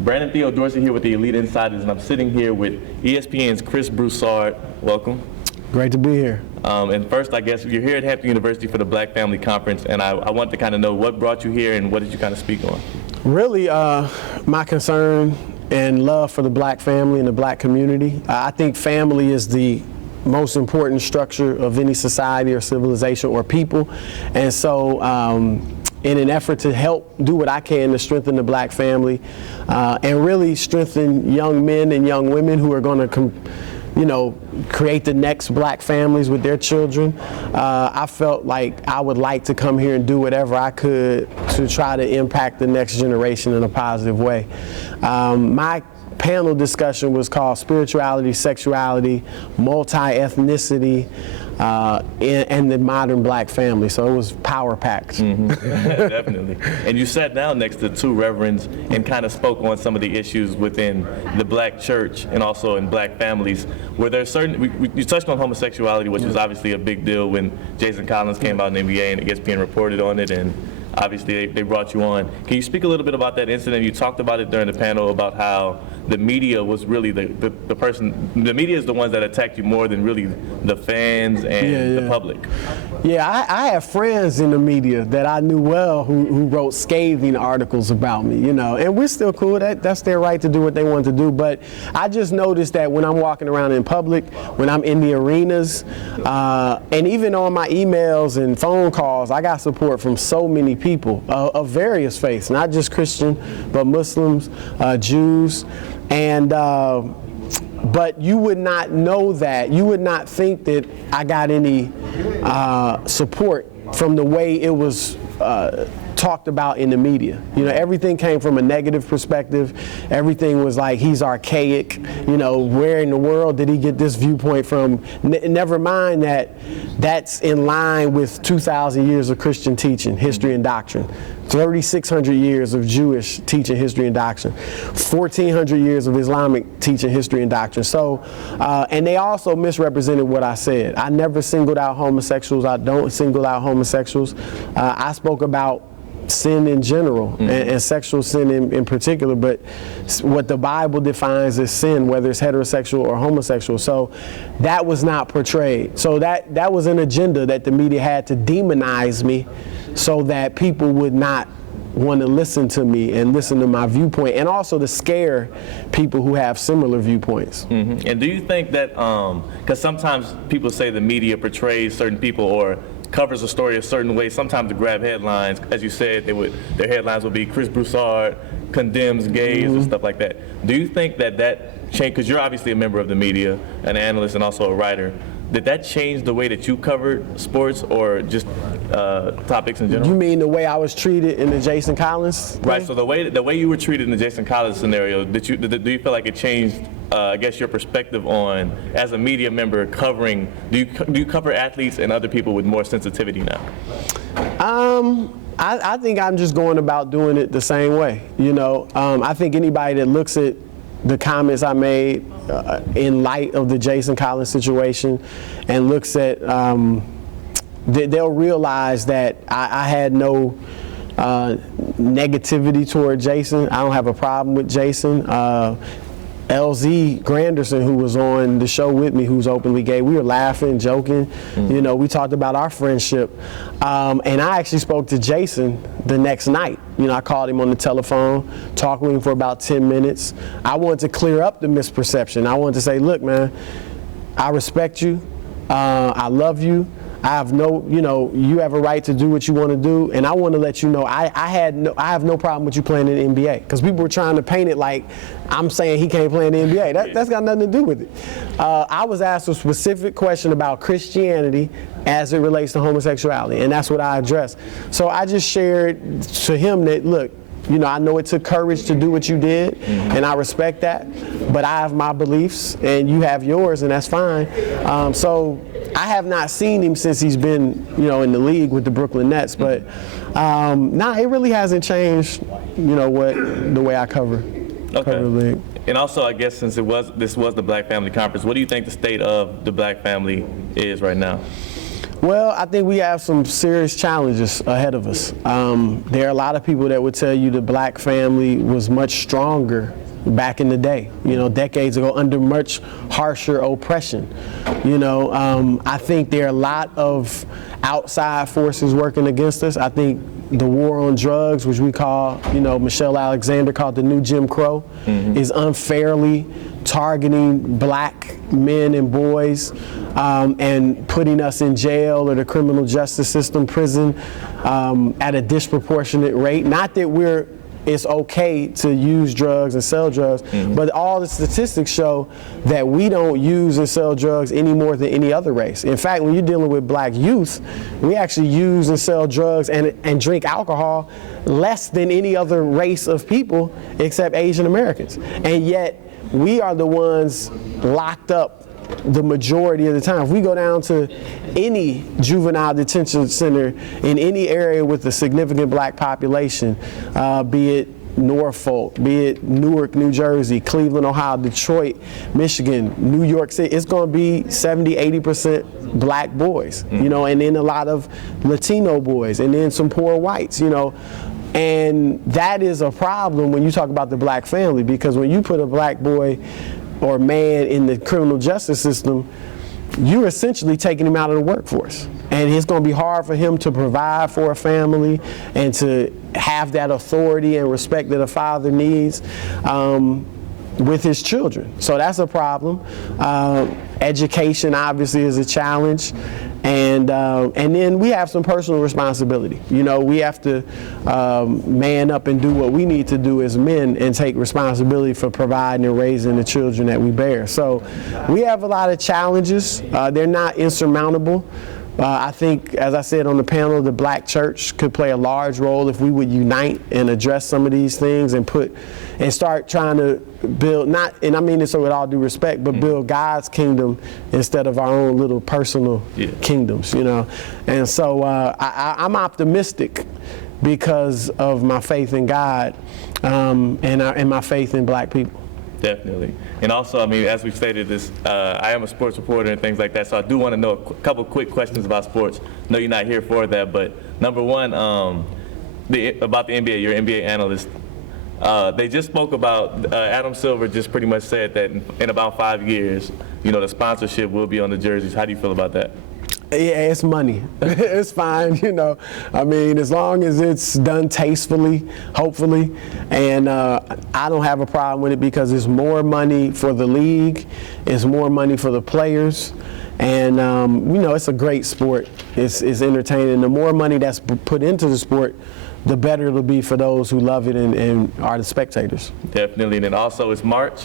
Brandon Theo Dorsey here with the Elite Insiders, and I'm sitting here with ESPN's Broussard. Welcome. Great to be here. And first, I guess, you're here at Hampton University for the Black Family Conference, and I want to kind of know what brought you here and what did you kind of speak on? Really, my concern and love for the black family and the black community. I think family is the most important structure of any society or civilization or people. And so in an effort to help do what I can to strengthen the black family and really strengthen young men and young women who are going to create the next black families with their children. I felt like I would like to come here and do whatever I could to try to impact the next generation in a positive way. My panel discussion was called Spirituality, Sexuality, Multi-Ethnicity, and the Modern Black Family. So it was power-packed. Mm-hmm. Definitely. And you sat down next to two reverends and kind of spoke on some of the issues within the black church and also in black families. Were there certain, you touched on homosexuality, which was obviously a big deal when Jason Collins came out in the NBA and ESPN reported on it, and obviously they brought you on. Can you speak a little bit about that incident? You talked about it during the panel about how the media was really the media is the ones that attacked you more than really the fans and the public. Yeah, I have friends in the media that I knew well who wrote scathing articles about me, and we're still cool. That's their right to do what they want to do. But I just noticed that when I'm walking around in public, when I'm in the arenas, and even on my emails and phone calls, I got support from so many people of various faiths, not just Christian, but Muslims, Jews, and but you would not know that. You would not think that I got any support from the way it was talked about in the media. Everything came from a negative perspective. Everything was like, he's archaic. Where in the world did he get this viewpoint from? Never mind that that's in line with 2,000 years of Christian teaching, history, and doctrine. 3,600 years of Jewish teaching, history, and doctrine, 1,400 years of Islamic teaching, history, and doctrine. So, and they also misrepresented what I said. I never singled out homosexuals. I don't single out homosexuals. I spoke about sin in general, and sexual sin in particular, but what the Bible defines as sin, whether it's heterosexual or homosexual. So that was not portrayed. So that was an agenda that the media had to demonize me so that people would not want to listen to me and listen to my viewpoint, and also to scare people who have similar viewpoints. Mm-hmm. And do you think that, because sometimes people say the media portrays certain people or covers a story a certain way, sometimes to grab headlines, as you said, their headlines would be Broussard condemns gays and stuff like that. Do you think that changed, because you're obviously a member of the media, an analyst and also a writer, did that change the way that you covered sports or just topics in general? You mean the way I was treated in the Jason Collins thing? Right, so the way you were treated in the Jason Collins scenario, do you feel like it changed, I guess, your perspective on, as a media member, covering, do you cover athletes and other people with more sensitivity now? I think I'm just going about doing it the same way. I think anybody that looks at the comments I made in light of the Jason Collins situation and looks at, they'll realize that I had no negativity toward Jason. I don't have a problem with Jason. LZ Granderson, who was on the show with me, who's openly gay, we were laughing, joking. We talked about our friendship. And I actually spoke to Jason the next night. I called him on the telephone, talked with him for about 10 minutes. I wanted to clear up the misperception. I wanted to say, look, man, I respect you. I love you. I have you have a right to do what you want to do, and I want to let you know I have no problem with you playing in the NBA, because people were trying to paint it like I'm saying he can't play in the NBA. That's got nothing to do with it. I was asked a specific question about Christianity as it relates to homosexuality, and that's what I addressed. So I just shared to him that, look, I know it took courage to do what you did, and I respect that, but I have my beliefs, and you have yours, and that's fine. So I have not seen him since he's been, in the league with the Brooklyn Nets, but it really hasn't changed, the way I cover the league. And also, I guess, since this was the Black Family Conference, what do you think the state of the Black family is right now? Well, I think we have some serious challenges ahead of us. There are a lot of people that would tell you the black family was much stronger back in the day, decades ago, under much harsher oppression. I think there are a lot of outside forces working against us. I think the war on drugs, which we call, Michelle Alexander called the new Jim Crow, is unfairly targeting black men and boys and putting us in jail or the criminal justice system, prison, at a disproportionate rate. Not that it's okay to use drugs and sell drugs, but all the statistics show that we don't use and sell drugs any more than any other race. In fact, when you're dealing with black youth, we actually use and sell drugs and drink alcohol less than any other race of people except Asian Americans. And yet, we are the ones locked up the majority of the time. If we go down to any juvenile detention center in any area with a significant black population, be it Norfolk, be it Newark, New Jersey, Cleveland, Ohio, Detroit, Michigan, New York City, it's going to be 70-80% black boys, and then a lot of Latino boys, and then some poor whites, And that is a problem when you talk about the black family, because when you put a black boy or man in the criminal justice system, you're essentially taking him out of the workforce. And it's going to be hard for him to provide for a family and to have that authority and respect that a father needs with his children. So that's a problem. Education obviously is a challenge. And then we have some personal responsibility. We have to man up and do what we need to do as men and take responsibility for providing and raising the children that we bear. So we have a lot of challenges. They're not insurmountable. I think, as I said on the panel, the black church could play a large role if we would unite and address some of these things and start trying to build, and I mean this with all due respect, but build God's kingdom instead of our own little personal kingdoms, And so I'm optimistic because of my faith in God and my faith in black people. Definitely. And also, as we've stated this, I am a sports reporter and things like that, so I do want to know a couple quick questions about sports. I know you're not here for that, but number one, about the NBA, you're an NBA analyst. They just spoke about, Adam Silver just pretty much said that in about 5 years, the sponsorship will be on the jerseys. How do you feel about that? Yeah, it's money. It's fine, as long as it's done tastefully, hopefully. And I don't have a problem with it because it's more money for the league, it's more money for the players. And, it's a great sport. It's entertaining. The more money that's put into the sport, the better it'll be for those who love it and are the spectators. Definitely. And then also it's March.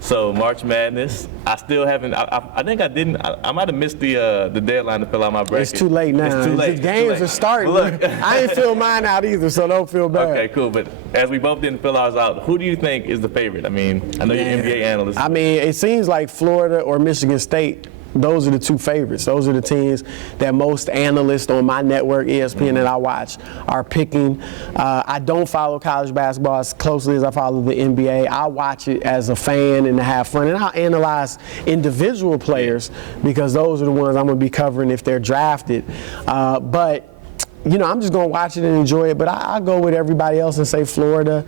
So March Madness, I still haven't. I think I might have missed the deadline to fill out my bracket. It's too late now. It's too late. The games are starting. Look, I ain't filled mine out either, so don't feel bad. Okay, cool. But as we both didn't fill ours out, who do you think is the favorite? I know you're an NBA analyst. It seems like Florida or Michigan State. Those are the two favorites. Those are the teams that most analysts on my network, ESPN, that I watch, are picking. I don't follow college basketball as closely as I follow the NBA. I watch it as a fan and to have fun. And I'll analyze individual players because those are the ones I'm going to be covering if they're drafted. But I'm just going to watch it and enjoy it. But I'll go with everybody else and say Florida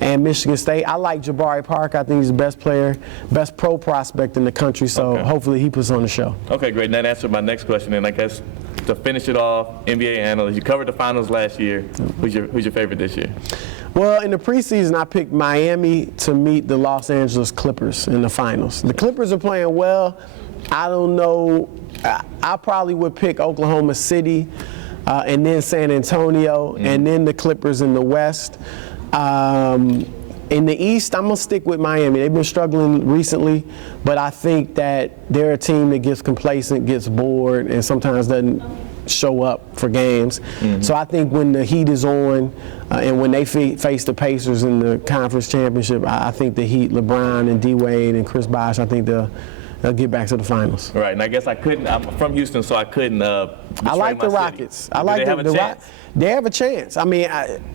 and Michigan State. I like Jabari Parker. I think he's the best player, best pro prospect in the country. So hopefully he puts on the show. Okay, great. And that answered my next question. And I guess to finish it off, NBA analyst, you covered the finals last year. Who's your favorite this year? Well, in the preseason, I picked Miami to meet the Los Angeles Clippers in the finals. The Clippers are playing well. I don't know. I probably would pick Oklahoma City. And then San Antonio, and then the Clippers in the West. In the East, I'm going to stick with Miami. They've been struggling recently, but I think that they're a team that gets complacent, gets bored, and sometimes doesn't show up for games. So I think when the heat is on and when they face the Pacers in the conference championship, I think the Heat, LeBron and D-Wade and Chris Bosh, I think they'll get back to the finals. Right, and I guess I couldn't. I'm from Houston, so I couldn't. I like the Rockets. I like they have a chance. They have a chance. I mean,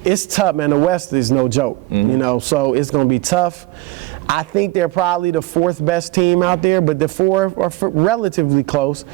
it's tough, man. The West is no joke, you know. So it's going to be tough. I think they're probably the fourth best team out there, but the four are relatively close,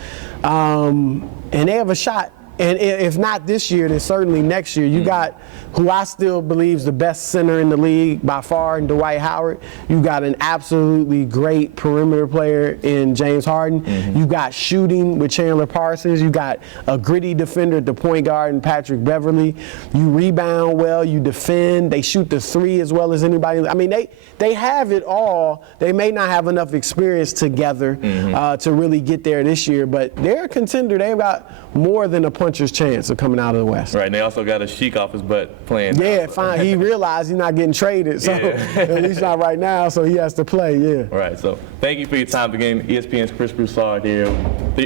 and they have a shot. And if not this year, then certainly next year. You got who I still believe is the best center in the league by far in Dwight Howard. You got an absolutely great perimeter player in James Harden. You got shooting with Chandler Parsons. You got a gritty defender at the point guard in Patrick Beverly. You rebound well. You defend. They shoot the three as well as anybody. I mean, they have it all. They may not have enough experience together to really get there this year, but they're a contender. They've got more than a puncher's chance of coming out of the West. Right, and they also got a Sheik off his butt playing. Yeah, fine. He realized he's not getting traded, so at least not right now, so he has to play, yeah. Right, so thank you for your time again. ESPN's Chris Broussard here,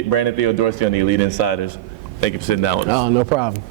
Brandon Theo Dorsey on the Elite Insiders. Thank you for sitting down with us. Oh, no problem.